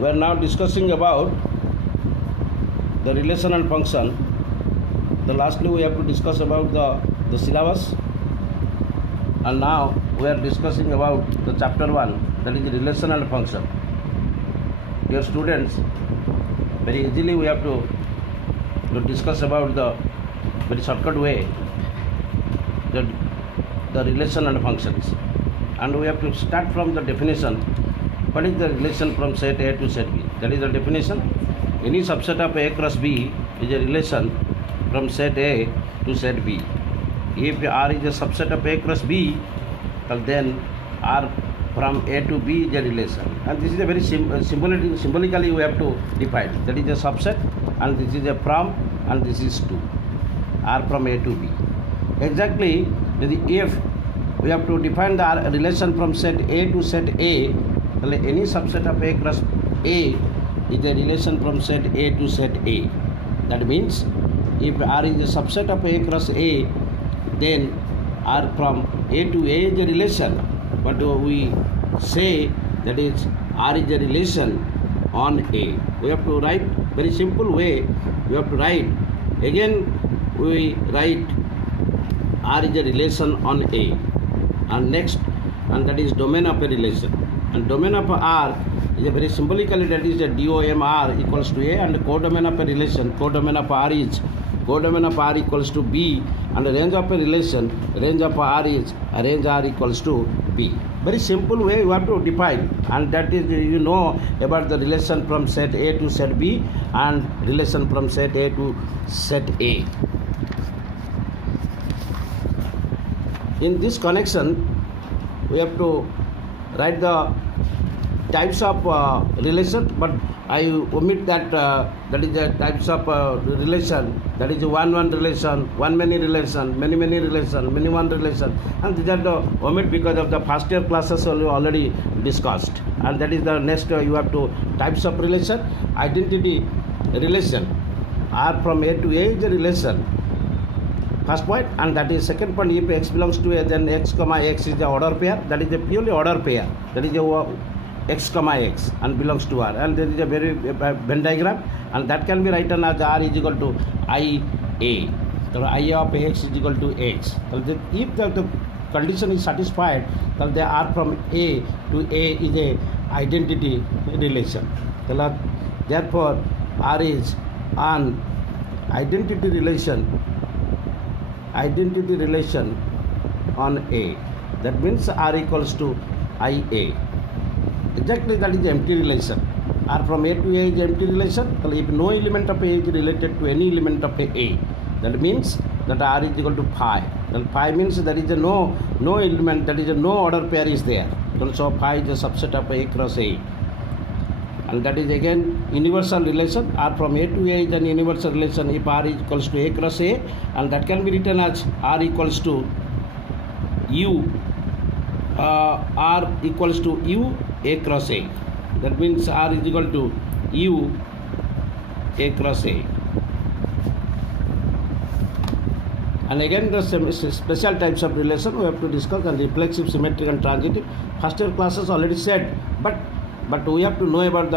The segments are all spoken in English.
we are now discussing about the relation and function. Lastly we have to discuss about the syllabus, and now we are discussing about the chapter 1, that is the relation and function. Dear students, very easily we have to discuss about the very shortcut way the relation and functions, and we have to start from the definition. What is the relation from set A to set B? That is the definition. Any subset of A cross B is a relation from set A to set B. If R is a subset of A cross B, then R from A to B is a relation. And this is a very symbolically we have to define. That is a subset, and this is a from, and this is to. R from A to B. Exactly, if we have to define the relation from set A to set A, any subset of A cross A is a relation from set A to set A. That means if R is a subset of A cross A, then R from A to A is a relation. But we say that is R is a relation on A. We have to write very simple way. We have to write again. We write R is a relation on A, and next, and that is domain of a relation. And domain of R is a very symbolically, that is a DOM-R equals to A, and codomain of a relation, codomain of R equals to B, and the range of a relation, range of R is a range R equals to B. Very simple way you have to define, and that is, you know about the relation from set A to set B and relation from set A to set A. In this connection, we have to write the types of relation, but I omit that. That is the types of relation. That is one-one relation, one-many relation, many-many relation, many-one relation, and these are the omit because of the first year classes already discussed. And that is the next. You have to types of relation, identity relation. R from A to A is a relation. First point, and that is second point. If X belongs to A, then X comma X is the order pair. That is a purely order pair. That is a X comma X and belongs to R. And there is a very Venn diagram, and that can be written as R is equal to IA. So IA of X is equal to X. So if the condition is satisfied, then the R from A to A is a identity relation. So therefore, R is an identity relation on A. That means R equals to IA. Exactly, that is the empty relation. R from A to A is empty relation. If no element of A is related to any element of A, that means that R is equal to phi. Then phi means there is a no element, that is a no order pair is there. So phi is a subset of A cross A. And that is again universal relation. R from A to A is an universal relation if R is equals to A cross A, and that can be written as R equals to U. R equals to U A cross A. That means R is equal to U A cross A. And again the special types of relation we have to discuss, and reflexive, symmetric, and transitive. First year classes already said, but we have to know about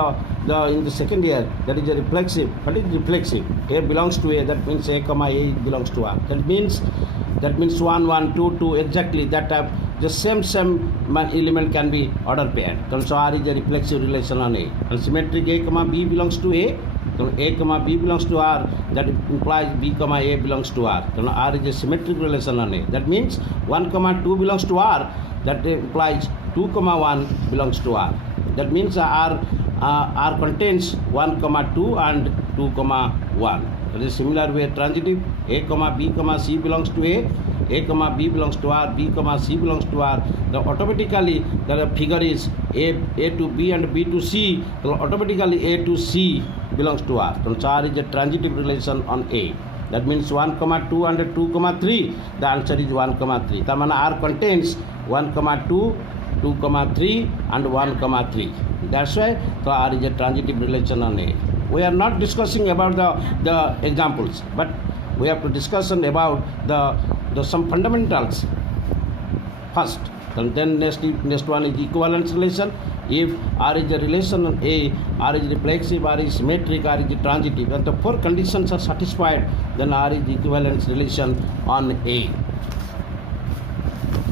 the in the second year, that is a reflexive. What is reflexive? A belongs to A, that means A comma A belongs to R. That means 1, 1, 2, 2, exactly that type. The same element can be order paired. So R is a reflexive relation on A. And symmetric, A comma B belongs to A. So A comma B belongs to R. That implies B comma A belongs to R. So R is a symmetric relation on A. That means 1 comma 2 belongs to R. That implies 2 comma 1 belongs to R. That means R contains 1 comma 2 and 2 comma 1. That is similar way transitive. A comma B comma C belongs to A comma B belongs to R, B comma C belongs to R. Then automatically the figure is A to B and B to C. So automatically A to C belongs to R. So R is a transitive relation on A. That means 1 comma 2 and 2 comma 3. The answer is 1 comma 3. That means R contains 1 comma 2, 2 comma 3 and 1 comma 3. That's why so R is a transitive relation on A. We are not discussing about the examples, but we have to discuss about the some fundamentals first. And then next one is equivalence relation. If R is a relation on A, R is reflexive, R is symmetric, R is transitive, and the four conditions are satisfied, then R is equivalence relation on A.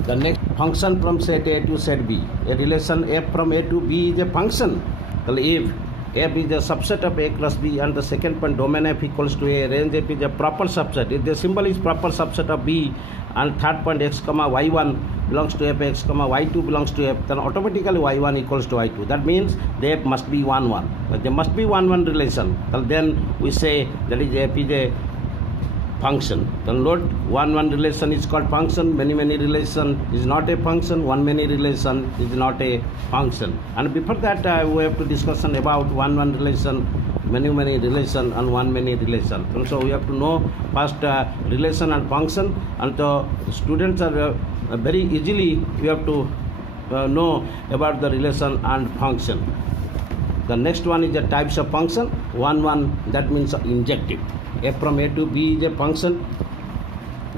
The next function from set A to set B. A relation F from A to B is a function. Well, if F is a subset of A cross B and the second point domain F equals to A, range F is a proper subset. If the symbol is proper subset of B and third point x comma y1 belongs to F, x comma y2 belongs to F, then automatically y1 equals to y2. That means the F must be 1 1. But there must be 1 1 relation. Well, then we say that is F is a function. Then note 1 1 relation is called function, many many relation is not a function, one many relation is not a function. And before that we have to discussion about 1 1 relation, many many relation and one many relation. And so we have to know first relation and function, and the students are very easily we have to know about the relation and function. The next one is the types of function. 1 1, that means injective. F from A to B is a function.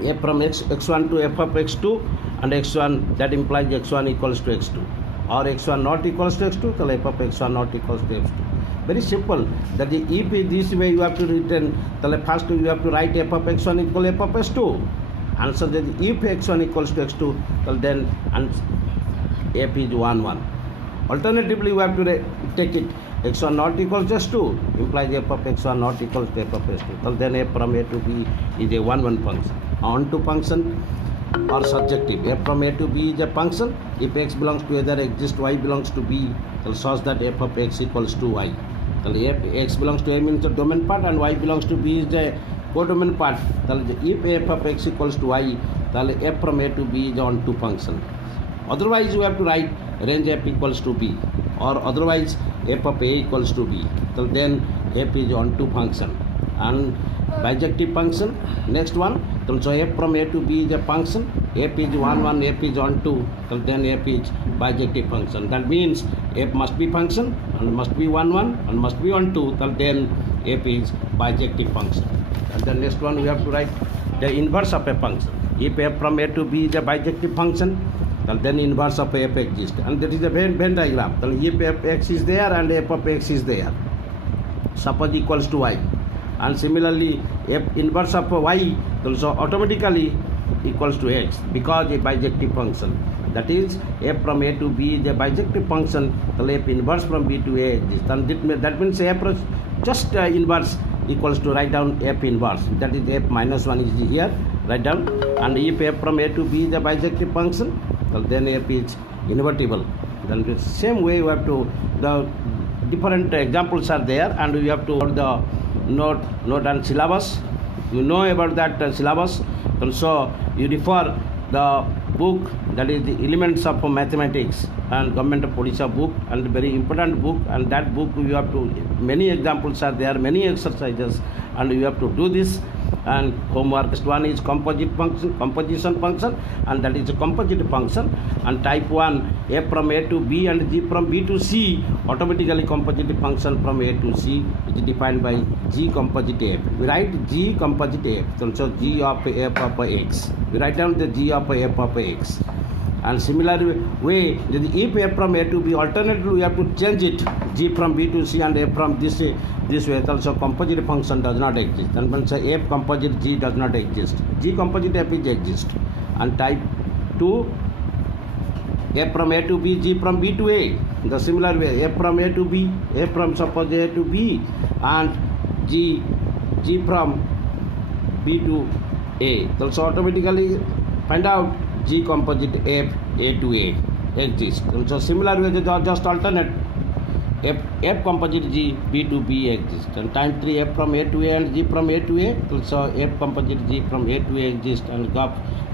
F from x1 to f of x2, and x1, that implies x1 equals to x2, or x1 not equals to x2, so f of x1 not equals to x2. Very simple. That is, if this way you have to written, so first you have to write f of x1 equal f of x2. Answer that if x1 equals to x2, so then f is 1 1. Alternatively, we have to take it x1 not equals to x2, implies f of x1 not equals to f of x2. So then f from A to B is a 1 1 function. Onto function or subjective. F from A to B is a function. If x belongs to either exist, y belongs to B, so such that f of x equals to y. So if x belongs to A means the domain part, and y belongs to B is the codomain part. So if f of x equals to y, then f from A to B is onto function. Otherwise, you have to write range f equals to b, or otherwise f of a equals to b. So then f is onto function. And bijective function, next one. So f from a to b is a function. F is 1 1, f is onto. So then f is bijective function. That means f must be function and must be 1 1 and must be onto. So then f is bijective function. And the next one we have to write the inverse of a function. If f from a to b is a bijective function, then inverse of f exists, and that is the Venn diagram. So if f x is there and f of x is there, suppose equals to y, and similarly f inverse of y also automatically equals to x, because a bijective function. That is, f from a to b is a bijective function. So f inverse from b to a exists, and that means f just inverse equals to, write down f inverse, that is f minus 1 is here, write down. And if f from a to b is a bijective function, so then f is invertible. Then the same way we have to, the different examples are there, and we have to the note and syllabus. You know about that syllabus, and so you refer the book, that is the Elements of Mathematics and Government of Odisha book, and very important book, and that book you have to, many examples are there, many exercises, and you have to do this. And homework. First one is composition function, and that is a composite function. And type 1, f from a to b and g from b to c, automatically composite function from a to c is defined by g composite f. We write g composite f, so g of f of x. We write down the g of f of x. And similar way, if f from a to b, alternately we have to change it, g from b to c and f from this way. Also composite function does not exist, and when say f composite g does not exist, g composite f is exist. And type 2, f from a to b, g from b to a, the similar way, f from a to b, f from suppose a to b, and g from b to a. Also automatically find out g composite f a to a exists. So similar way, just alternate, f composite g b to b exists. And time 3, f from a to a and g from a to a. So f composite g from a to a exists, and g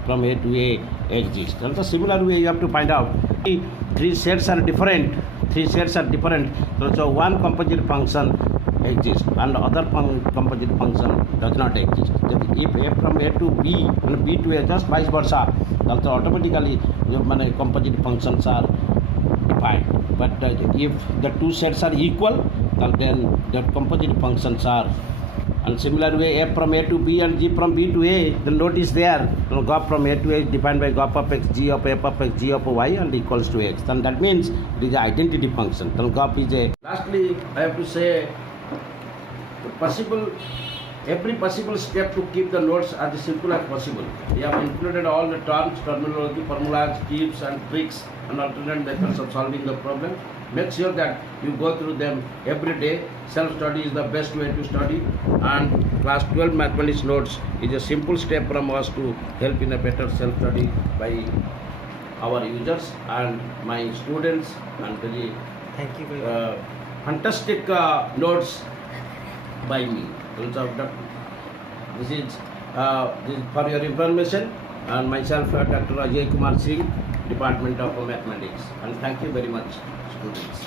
from a to a exists. And the similar way you have to find out. Three sets are different. So one composite function exists and other composite function does not exist. If f from a to b and b to a, just vice versa, also automatically composite functions are defined. But if the two sets are equal, then the composite functions are And similar way, f from a to b and g from b to a, the note is there. Gop from a to a is defined by gop of x, g of f of x, g of y, and equals to x. Then that means it is an identity function. Then gop is a. Lastly, I have to say, every possible step to keep the notes as simple as possible. We have included all the terms, terminology, formulas, tips, and tricks, and alternate methods of solving the problem. Make sure that you go through them every day. Self-study is the best way to study, and class 12 mathematics notes is a simple step from us to help in a better self-study by our users and my students, and very Thank you very much. fantastic notes by me. This is for your information, and myself, Dr. Ajay Kumar Singh, Department of Mathematics, and thank you very much, students.